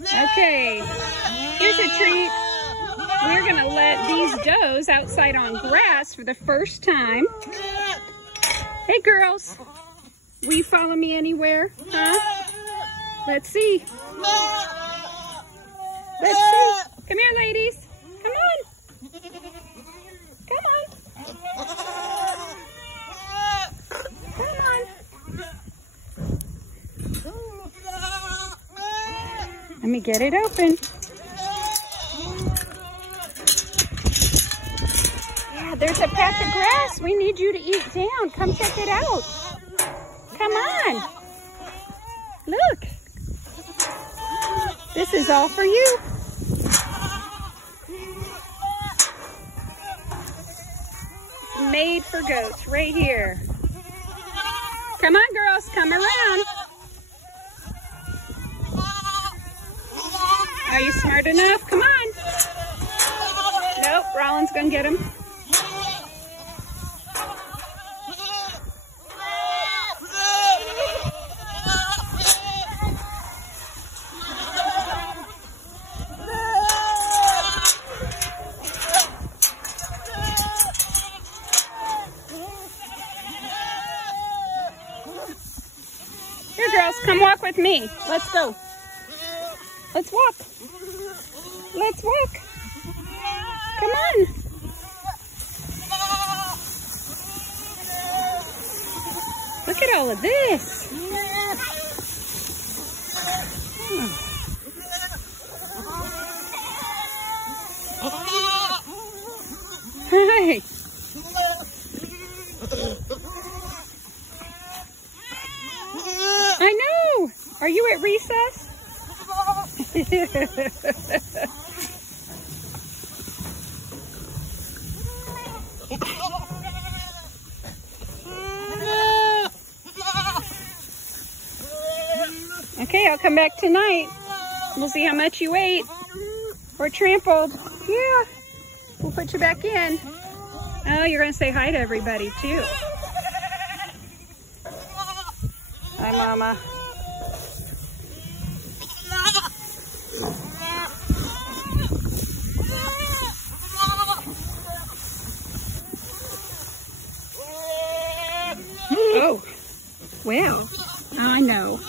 Okay, here's a treat. We're gonna let these does outside on grass for the first time. Hey girls, will you follow me anywhere? Huh? Let's see. Let's see. Come here, ladies. Come on. Come on. Come on. Let me get it open. Yeah, there's a patch of grass we need you to eat down. Come check it out. Come on. Look. This is all for you. Made for goats right here. Come on, girls. Come around. Are you smart enough? Come on. Nope, Rollins gonna get him. Here, girls, come walk with me. Let's go. Let's walk. Let's walk. Come on. Look at all of this. Hi. I know. Are you at recess? Okay, I'll come back tonight. We'll see how much you ate or trampled. Yeah, we'll put you back in. Oh, you're going to say hi to everybody too. Hi, Mama. Oh, well, I know.